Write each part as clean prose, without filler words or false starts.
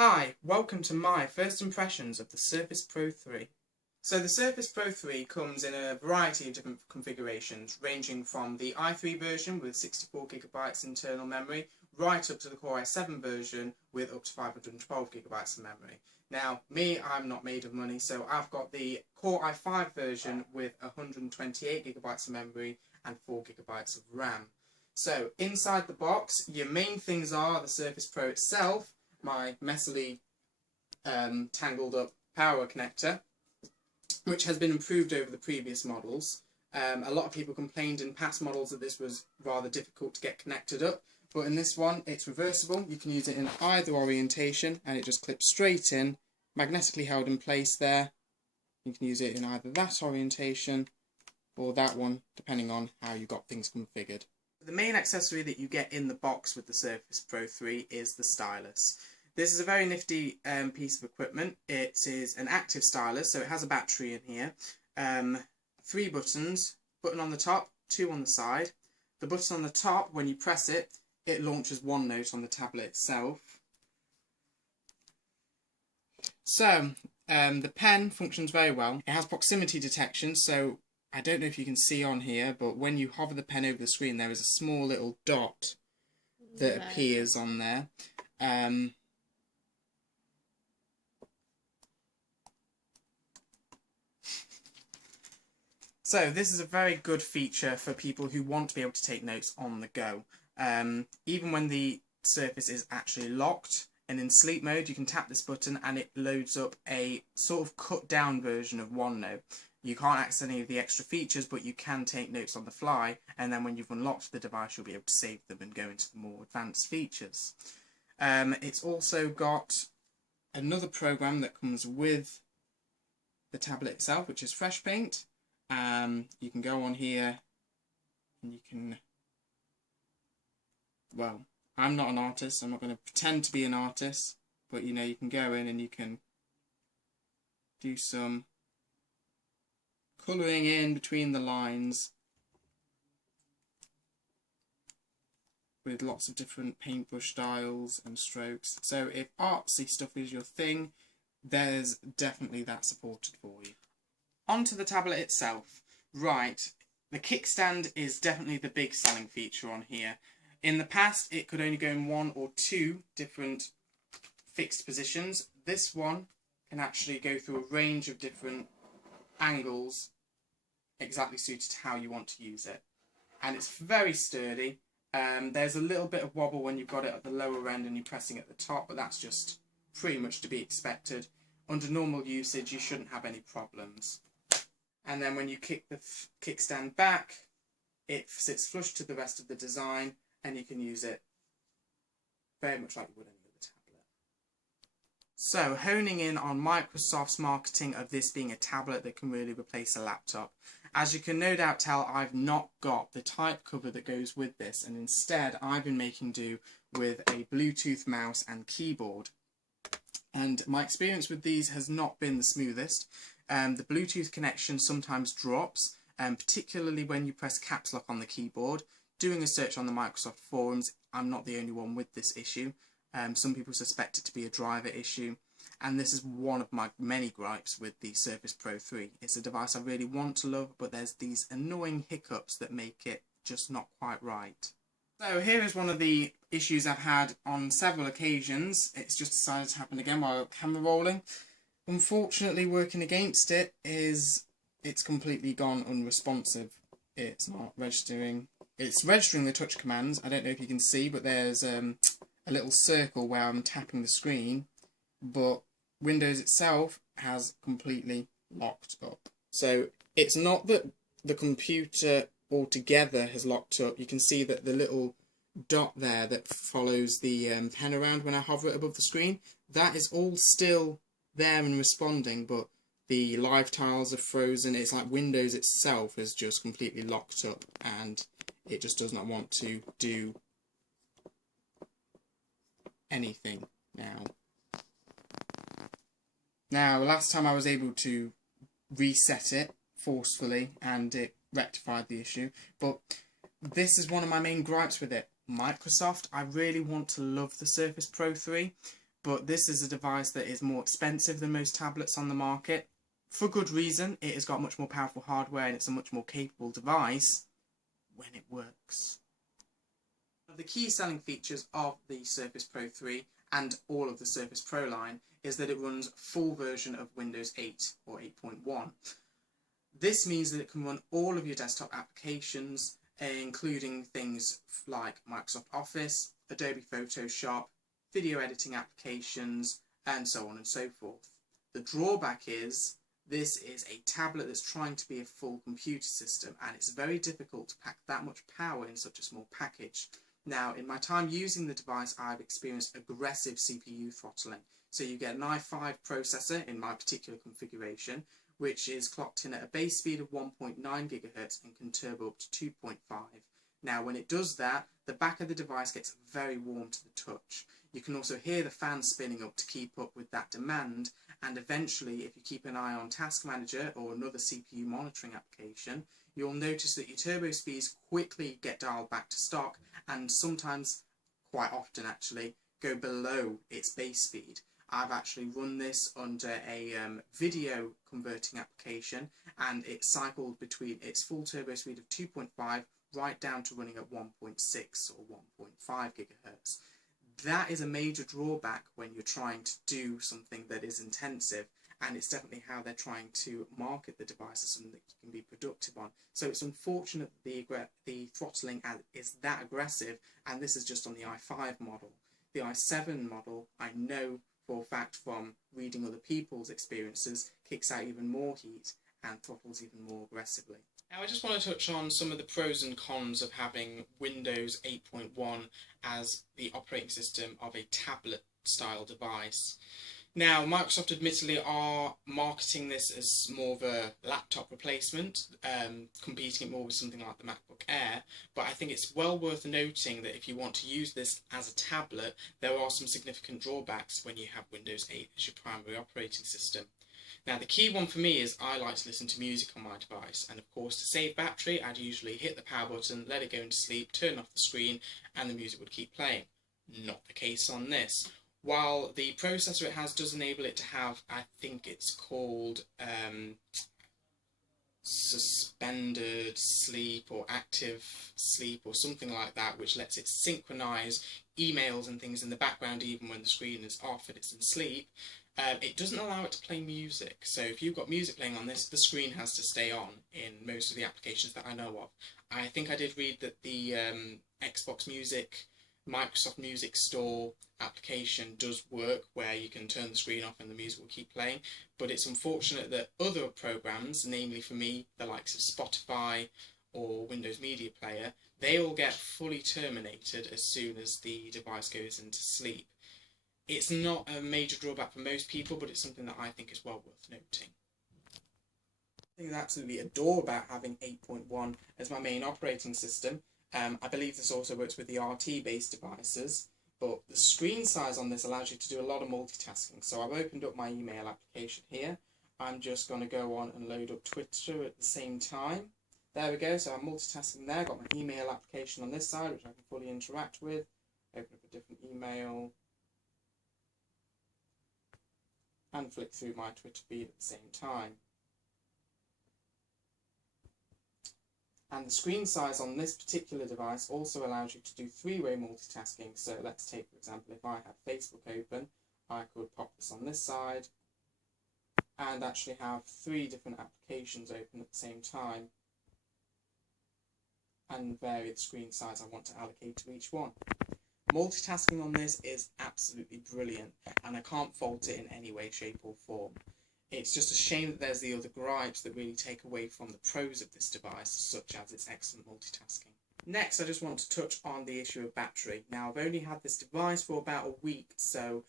Hi, welcome to my first impressions of the Surface Pro 3. So the Surface Pro 3 comes in a variety of different configurations, ranging from the i3 version with 64GB internal memory, right up to the Core i7 version with up to 512GB of memory. Now, I'm not made of money, so I've got the Core i5 version with 128GB of memory and 4GB of RAM. So, inside the box, your main things are the Surface Pro itself, my messily tangled up power connector, which has been improved over the previous models. A lot of people complained in past models that this was rather difficult to get connected up, but in this one it's reversible. You can use it in either orientation and it just clips straight in, magnetically held in place there. You can use it in either that orientation or that one, depending on how you got things configured. The main accessory that you get in the box with the Surface Pro 3 is the stylus. This is a very nifty piece of equipment. It is an active stylus, so it has a battery in here. 3 buttons, button on the top, 2 on the side. The button on the top, when you press it, it launches OneNote on the tablet itself. So, the pen functions very well. It has proximity detection, so I don't know if you can see on here, but when you hover the pen over the screen, there is a small little dot that appears on there. So this is a very good feature for people who want to be able to take notes on the go. Even when the Surface is actually locked, and in sleep mode you can tap this button and it loads up a sort of cut down version of OneNote. You can't access any of the extra features, but you can take notes on the fly, and then when you've unlocked the device you'll be able to save them and go into the more advanced features. It's also got another program that comes with the tablet itself, which is Fresh Paint. You can go on here and you can, well, I'm not an artist, I'm not going to pretend to be an artist, but you know, you can go in and you can do some colouring in between the lines with lots of different paintbrush styles and strokes. So if artsy stuff is your thing, there's definitely that supported for you. Onto the tablet itself. Right, the kickstand is definitely the big selling feature on here. In the past, it could only go in 1 or 2 different fixed positions. This one can actually go through a range of different angles, exactly suited to how you want to use it. And it's very sturdy. There's a little bit of wobble when you've got it at the lower end and you're pressing at the top, but that's just pretty much to be expected. Under normal usage, you shouldn't have any problems. And then when you kick the kickstand back, it sits flush to the rest of the design, and you can use it very much like you would any other tablet. So, honing in on Microsoft's marketing of this being a tablet that can really replace a laptop. As you can no doubt tell, I've not got the type cover that goes with this, and instead I've been making do with a Bluetooth mouse and keyboard. And my experience with these has not been the smoothest. The Bluetooth connection sometimes drops, particularly when you press caps lock on the keyboard. Doing a search on the Microsoft forums, I'm not the only one with this issue. Some people suspect it to be a driver issue, and this is one of my many gripes with the Surface Pro 3. It's a device I really want to love, but there's these annoying hiccups that make it just not quite right. So here is one of the issues I've had on several occasions. It's just decided to happen again while camera rolling. Unfortunately, working against it is it's completely gone unresponsive. It's not registering. It's registering the touch commands. I don't know if you can see, but there's a little circle where I'm tapping the screen, but Windows itself has completely locked up. So it's not that the computer altogether has locked up. You can see that the little dot there that follows the pen around when I hover it above the screen, that is all still there and responding, but the live tiles are frozen. It's like Windows itself is just completely locked up and it just does not want to do anything now. Now, last time I was able to reset it forcefully and it rectified the issue, but this is one of my main gripes with it. Microsoft, I really want to love the Surface Pro 3, but this is a device that is more expensive than most tablets on the market. For good reason. It has got much more powerful hardware and it's a much more capable device when it works. The key selling features of the Surface Pro 3 and all of the Surface Pro line is that it runs full version of Windows 8 or 8.1. This means that it can run all of your desktop applications, including things like Microsoft Office, Adobe Photoshop, video editing applications, and so on and so forth. The drawback is this is a tablet that's trying to be a full computer system, and it's very difficult to pack that much power in such a small package. Now, in my time using the device, I've experienced aggressive CPU throttling. So you get an i5 processor in my particular configuration, which is clocked in at a base speed of 1.9 GHz and can turbo up to 2.5. Now, when it does that, the back of the device gets very warm to the touch. You can also hear the fan spinning up to keep up with that demand, and eventually, if you keep an eye on Task Manager or another CPU monitoring application, you'll notice that your turbo speeds quickly get dialed back to stock, and sometimes, quite often actually, go below its base speed. I've actually run this under a video converting application, and it cycled between its full turbo speed of 2.5 right down to running at 1.6 or 1.5 GHz. That is a major drawback when you're trying to do something that is intensive, and it's definitely how they're trying to market the device as something that you can be productive on. So it's unfortunate that the throttling is that aggressive, and this is just on the i5 model. The i7 model, I know for a fact from reading other people's experiences, kicks out even more heat and throttles even more aggressively. Now I just want to touch on some of the pros and cons of having Windows 8.1 as the operating system of a tablet style device. Now, Microsoft admittedly are marketing this as more of a laptop replacement, competing it more with something like the MacBook Air, but I think it's well worth noting that if you want to use this as a tablet, there are some significant drawbacks when you have Windows 8 as your primary operating system. Now, the key one for me is I like to listen to music on my device, and of course to save battery I'd usually hit the power button, let it go into sleep, turn off the screen, and the music would keep playing. Not the case on this. While the processor it has does enable it to have, I think it's called suspended sleep or active sleep or something like that, which lets it synchronize emails and things in the background even when the screen is off and it's in sleep. It doesn't allow it to play music, so if you've got music playing on this, the screen has to stay on in most of the applications that I know of. I think I did read that the Xbox Music, Microsoft Music Store application does work where you can turn the screen off and the music will keep playing, but it's unfortunate that other programs, namely for me, the likes of Spotify or Windows Media Player, they all get fully terminated as soon as the device goes into sleep. It's not a major drawback for most people, but it's something that I think is well worth noting. I think I absolutely adore about having 8.1 as my main operating system. I believe this also works with the RT-based devices, but the screen size on this allows you to do a lot of multitasking. So I've opened up my email application here. I'm just going to go on and load up Twitter at the same time. There we go, so I'm multitasking there. Got my email application on this side, which I can fully interact with. Open up a different email. And flick through my Twitter feed at the same time. And the screen size on this particular device also allows you to do three-way multitasking. So let's take, for example, if I had Facebook open, I could pop this on this side and actually have 3 different applications open at the same time and vary the screen size I want to allocate to each one. Multitasking on this is absolutely brilliant, and I can't fault it in any way, shape or form. It's just a shame that there's the other gripes that really take away from the pros of this device, such as its excellent multitasking. Next, I just want to touch on the issue of battery. Now, I've only had this device for about a week, so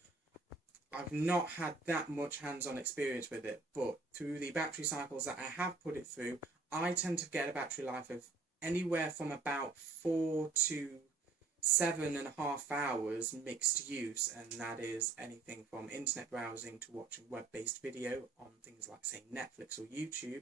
I've not had that much hands-on experience with it, but through the battery cycles that I have put it through, I tend to get a battery life of anywhere from about 4 to 7.5 hours mixed use, and that is anything from internet browsing to watching web-based video on things like, say, Netflix or YouTube.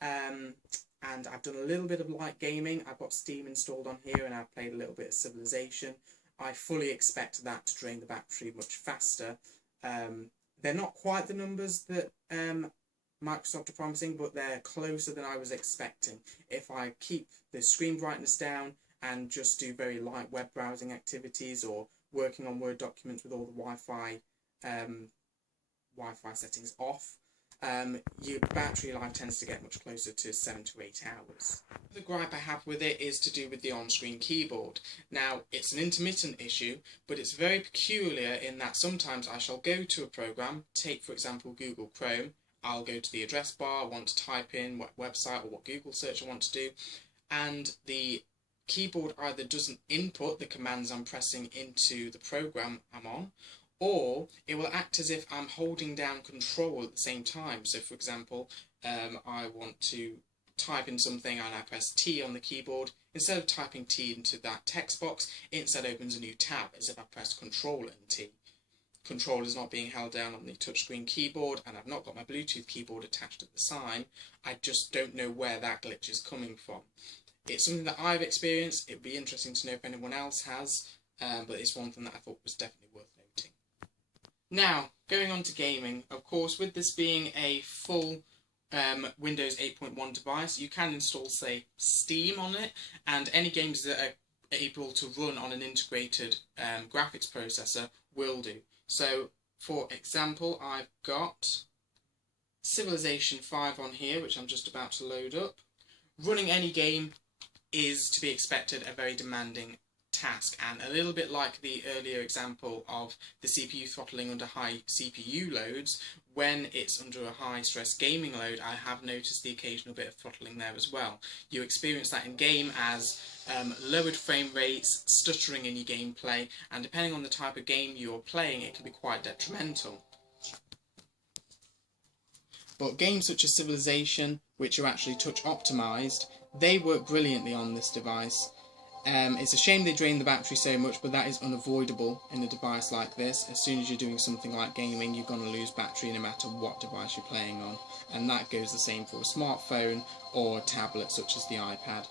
And I've done a little bit of light gaming. I've got Steam installed on here and I've played a little bit of Civilization, I fully expect that to drain the battery much faster. They're not quite the numbers that Microsoft are promising, but they're closer than I was expecting. If I keep the screen brightness down and just do very light web browsing activities or working on Word documents with all the Wi-Fi settings off, your battery life tends to get much closer to 7 to 8 hours. The gripe I have with it is to do with the on-screen keyboard. Now, it's an intermittent issue, but it's very peculiar in that sometimes I shall go to a program, take for example Google Chrome, I'll go to the address bar, I want to type in what website or what Google search I want to do, and the keyboard either doesn't input the commands I'm pressing into the program I'm on, or it will act as if I'm holding down control at the same time. So for example, I want to type in something and I press T on the keyboard. Instead of typing T into that text box, it instead opens a new tab as if I pressed Control and T. Control is not being held down on the touchscreen keyboard, and I've not got my Bluetooth keyboard attached at the side. I just don't know where that glitch is coming from. It's something that I've experienced. It'd be interesting to know if anyone else has, but it's one thing that I thought was definitely worth noting. Now, going on to gaming, of course, with this being a full Windows 8.1 device, you can install, say, Steam on it, and any games that are able to run on an integrated graphics processor will do. So, for example, I've got Civilization 5 on here, which I'm just about to load up. Running any game is, to be expected, a very demanding task, and a little bit like the earlier example of the CPU throttling under high CPU loads, when it's under a high stress gaming load, I have noticed the occasional bit of throttling there as well. You experience that in game as lowered frame rates, stuttering in your gameplay, and depending on the type of game you're playing, it can be quite detrimental. But games such as Civilization, which are actually touch optimised, they work brilliantly on this device. It's a shame they drain the battery so much, but that is unavoidable in a device like this. As soon as you're doing something like gaming, you're going to lose battery no matter what device you're playing on. And that goes the same for a smartphone or a tablet such as the iPad.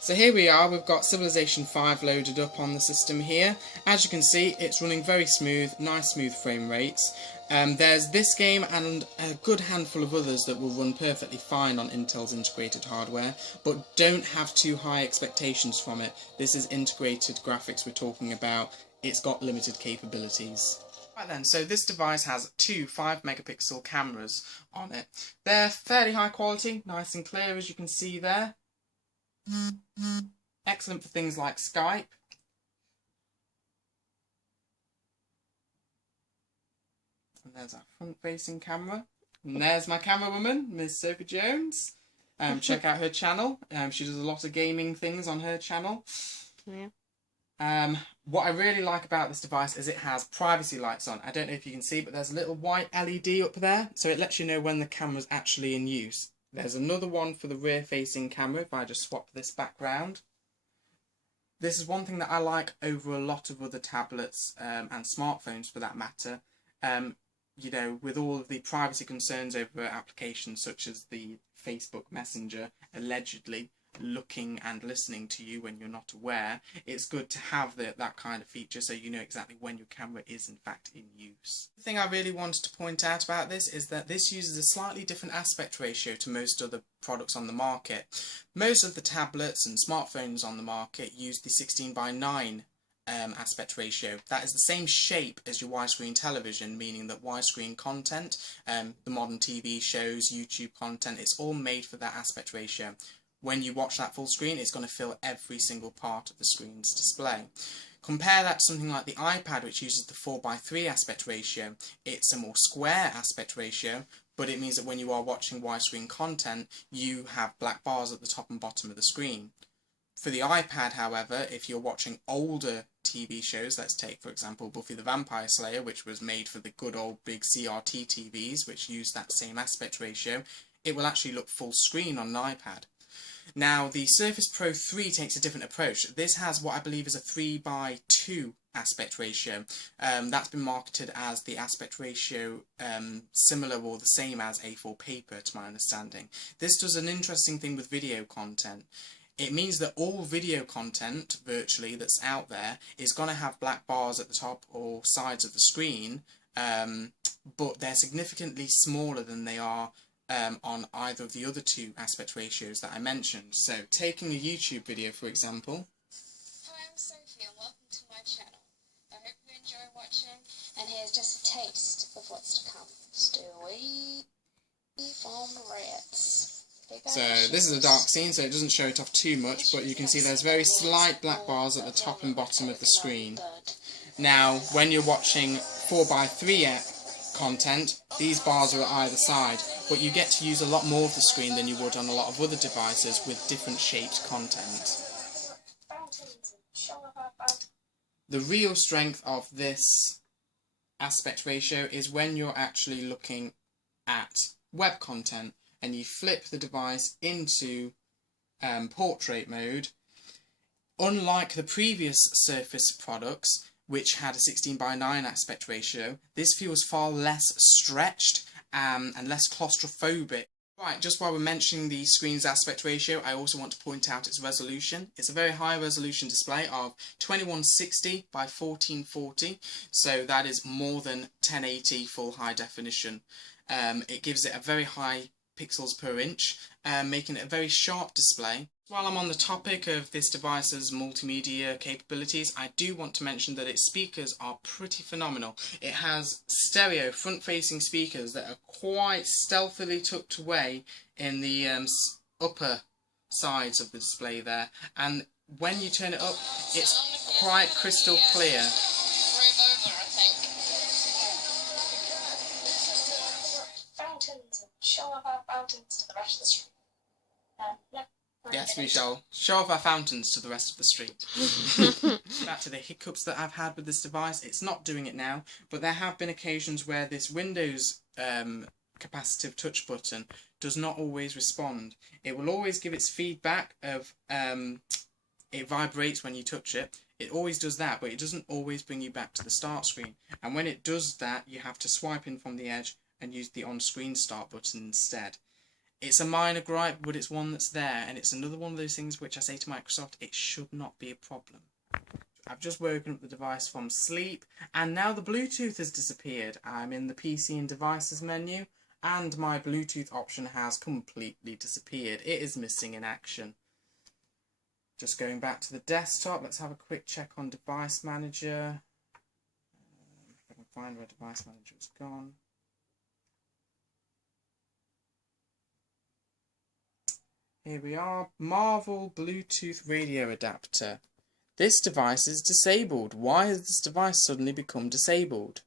So here we are, we've got Civilization 5 loaded up on the system here. As you can see, it's running very smooth, nice smooth frame rates. There's this game and a good handful of others that will run perfectly fine on Intel's integrated hardware, but don't have too high expectations from it. This is integrated graphics we're talking about. It's got limited capabilities. Right then, so this device has two 5-megapixel cameras on it. They're fairly high quality, nice and clear as you can see there. Excellent for things like Skype. And there's our front-facing camera. And there's my camera woman, Miss Sophie Jones. Check out her channel. She does a lot of gaming things on her channel. Yeah. What I really like about this device is it has privacy lights on. I don't know if you can see, but there's a little white LED up there, so it lets you know when the camera's actually in use. There's another one for the rear-facing camera, if I just swap this back round. This is one thing that I like over a lot of other tablets and smartphones for that matter. You know, with all of the privacy concerns over applications such as the Facebook Messenger allegedly looking and listening to you when you're not aware, it's good to have that kind of feature so you know exactly when your camera is in fact in use. The thing I really wanted to point out about this is that this uses a slightly different aspect ratio to most other products on the market. Most of the tablets and smartphones on the market use the 16:9 aspect ratio. That is the same shape as your widescreen television, meaning that widescreen content, the modern TV shows, YouTube content, it's all made for that aspect ratio. When you watch that full screen, it's going to fill every single part of the screen's display. Compare that to something like the iPad, which uses the 4:3 aspect ratio. It's a more square aspect ratio, but it means that when you are watching widescreen content, you have black bars at the top and bottom of the screen. For the iPad, however, if you're watching older TV shows, let's take, for example, Buffy the Vampire Slayer, which was made for the good old big CRT TVs, which use that same aspect ratio, it will actually look full screen on an iPad. Now, the Surface Pro 3 takes a different approach. This has what I believe is a 3:2 aspect ratio. That's been marketed as the aspect ratio similar or the same as A4 paper, to my understanding. This does an interesting thing with video content. It means that all video content, virtually, that's out there is going to have black bars at the top or sides of the screen, but they're significantly smaller than they are on either of the other two aspect ratios that I mentioned. So, taking a YouTube video, for example. Hi, I'm Sophie and welcome to my channel. I hope you enjoy watching, and here's just a taste of what's to come. Stewie from Reds. So this is a dark scene, so it doesn't show it off too much, but you can see there's very slight black bars at the top and bottom of the screen. Now, when you're watching 4:3 content, these bars are at either side, but you get to use a lot more of the screen than you would on a lot of other devices with different shaped content. The real strength of this aspect ratio is when you're actually looking at web content and you flip the device into portrait mode. Unlike the previous Surface products, which had a 16:9 aspect ratio, this feels far less stretched and less claustrophobic. Right, just while we're mentioning the screen's aspect ratio, I also want to point out its resolution. It's a very high resolution display of 2160 by 1440, so that is more than 1080 full high definition. It gives it a very high pixels per inch, making it a very sharp display. While I'm on the topic of this device's multimedia capabilities, I do want to mention that its speakers are pretty phenomenal. It has stereo front-facing speakers that are quite stealthily tucked away in the upper sides of the display there, and when you turn it up, it's quite crystal clear. Show off our fountains to the rest of the street. Yes, we shall show off our fountains to the rest of the street. Back to the hiccups that I've had with this device. It's not doing it now, but there have been occasions where this Windows capacitive touch button does not always respond. It will always give its feedback of it vibrates when you touch it. It always does that, but it doesn't always bring you back to the start screen. And when it does that, you have to swipe in from the edge and use the on-screen start button instead. It's a minor gripe, but it's one that's there, and it's another one of those things which I say to Microsoft, it should not be a problem. I've just woken up the device from sleep, and now the Bluetooth has disappeared. I'm in the PC and devices menu, and my Bluetooth option has completely disappeared. It is missing in action. Just going back to the desktop, let's have a quick check on Device Manager. If I can find where Device Manager has gone. Here we are, Marvel Bluetooth radio adapter. This device is disabled. Why has this device suddenly become disabled?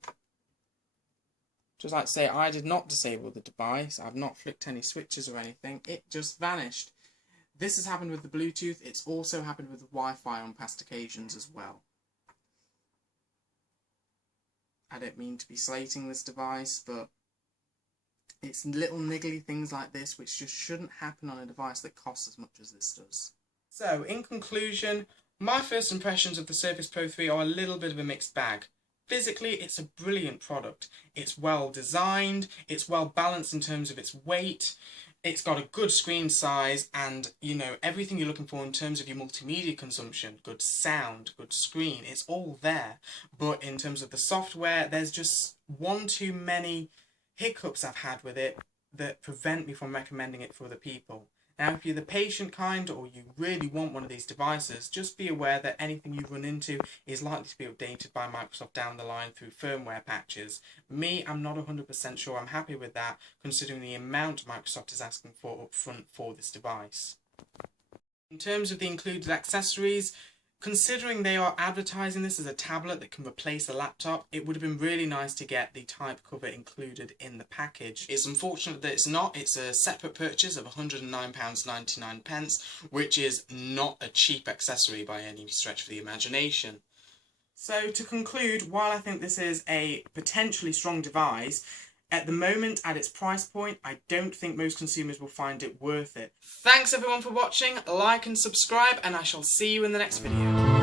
Just like to say, I did not disable the device. I've not flicked any switches or anything. It just vanished. This has happened with the Bluetooth. It's also happened with the Wi-Fi on past occasions as well. I don't mean to be slating this device, but it's little niggly things like this which just shouldn't happen on a device that costs as much as this does. So, in conclusion, my first impressions of the Surface Pro 3 are a little bit of a mixed bag. Physically, it's a brilliant product. It's well designed, it's well balanced in terms of its weight, it's got a good screen size, and, you know, everything you're looking for in terms of your multimedia consumption, good sound, good screen, it's all there. But in terms of the software, there's just one too many hiccups I've had with it that prevent me from recommending it for other people. Now, if you're the patient kind or you really want one of these devices, just be aware that anything you run into is likely to be updated by Microsoft down the line through firmware patches. Me, I'm not 100% sure I'm happy with that, considering the amount Microsoft is asking for up front for this device. In terms of the included accessories, considering they are advertising this as a tablet that can replace a laptop, it would have been really nice to get the type cover included in the package. It's unfortunate that it's not. It's a separate purchase of £109.99, which is not a cheap accessory by any stretch of the imagination. So to conclude, while I think this is a potentially strong device, at the moment, at its price point, I don't think most consumers will find it worth it. Thanks everyone for watching, like and subscribe, and I shall see you in the next video.